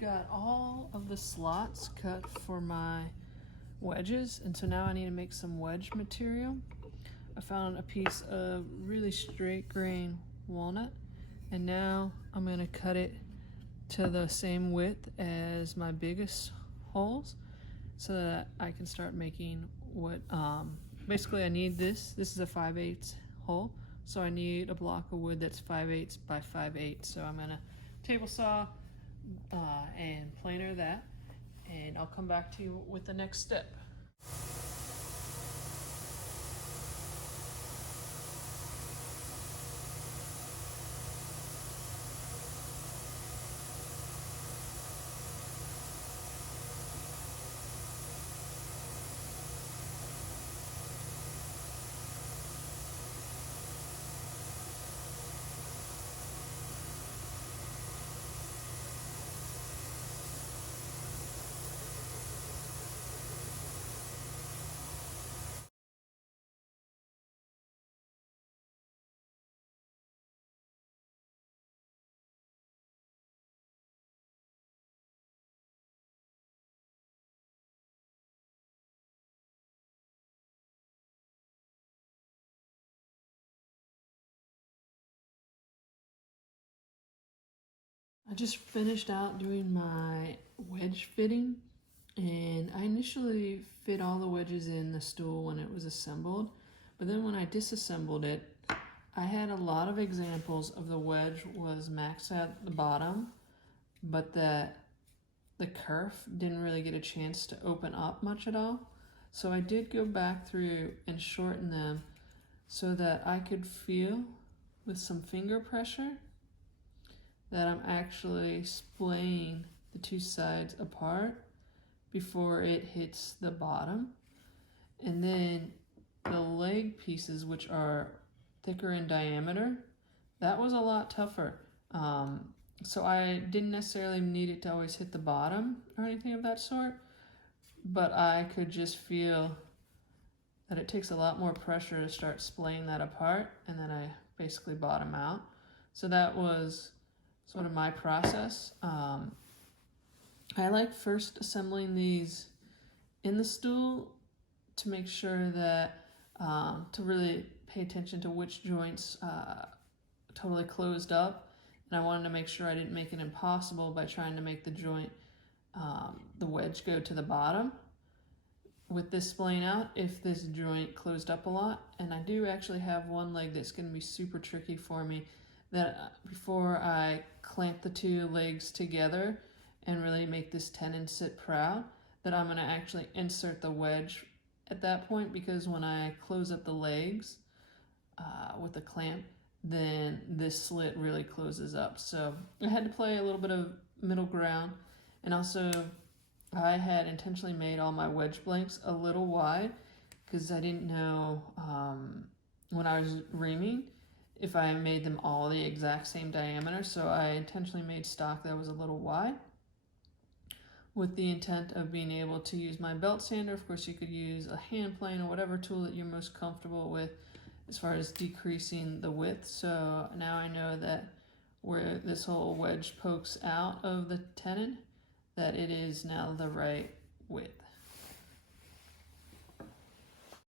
got all of the slots cut for my wedges, and so now I need to make some wedge material. I found a piece of really straight grain walnut, and now I'm going to cut it to the same width as my biggest holes so that I can start making what basically I need this is a 5/8 hole, so I need a block of wood that's 5/8 by 5/8. So I'm gonna table saw and planer that, and I'll come back to you with the next step. I just finished out doing my wedge fitting, and I initially fit all the wedges in the stool when it was assembled, but then when I disassembled it, I had a lot of examples of the wedge was maxed at the bottom, but that the kerf didn't really get a chance to open up much at all. So I did go back through and shorten them so that I could feel with some finger pressure that I'm actually splaying the two sides apart before it hits the bottom. And then the leg pieces, which are thicker in diameter, that was a lot tougher. So I didn't necessarily need it to always hit the bottom or anything of that sort, but I could just feel that it takes a lot more pressure to start splaying that apart, and then I basically bottom out. So that was sort of my process. I like first assembling these in the stool to make sure that, to really pay attention to which joints totally closed up. And I wanted to make sure I didn't make it impossible by trying to make the joint, the wedge go to the bottom. With this splaying out, if this joint closed up a lot, and I do actually have one leg that's going to be super tricky for me, that before I clamp the two legs together and really make this tenon sit proud, that I'm going to actually insert the wedge at that point, because when I close up the legs with the clamp, then this slit really closes up. So I had to play a little bit of middle ground, and also I had intentionally made all my wedge blanks a little wide because I didn't know when I was reaming if I made them all the exact same diameter, so I intentionally made stock that was a little wide with the intent of being able to use my belt sander. Of course, you could use a hand plane or whatever tool that you're most comfortable with as far as decreasing the width. So now I know that where this whole wedge pokes out of the tenon, that it is now the right width.